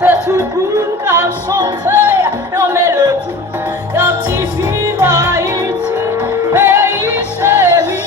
C'est tout le monde qui a chanté, on met le tout, un petit vive Haïti, pays chéri.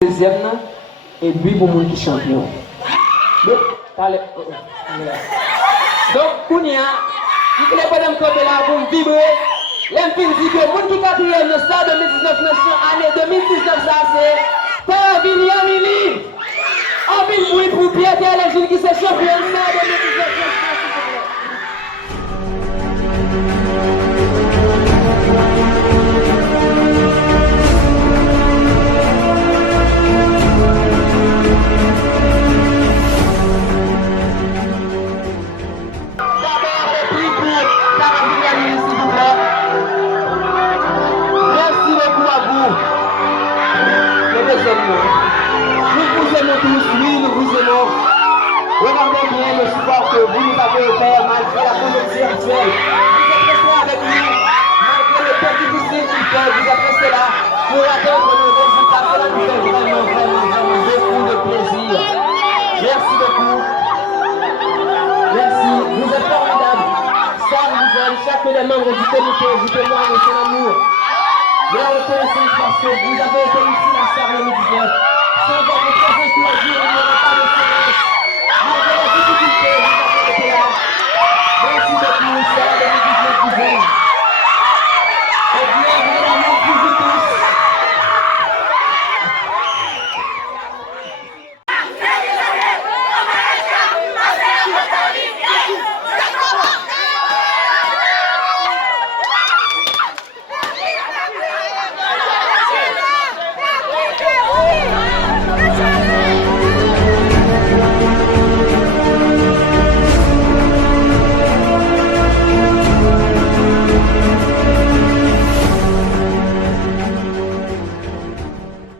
Deuxième, et puis pour moi qui champion. Donc, Kounia, il ne pas d'un côté là pour vibrer. L'empire dit que le monde qui quatrième le stade 2019 nation, année 2019, ça c'est Père William Ili. En ville bruit pour Pierre Télégine qui s'est champion de 2019 nation. Nous vous aimons tous, oui, nous vous aimons. Regardez bien le support que vous nous avez offert malgré la pandémie actuelle. Vous êtes restés avec nous, malgré le temps difficile qu'il fait, vous êtes restés là pour atteindre le résultat. Cela nous fait vraiment, vraiment, vraiment beaucoup de plaisir. Merci beaucoup. Merci, vous êtes formidables. Sam vous aime, chacun des membres du comité, vous témoigne son amour. Mais en reconnaissance parce que vous avez été ici la soirée 2019. Sans votre présence tous les jours, il n'y aura pas de séance.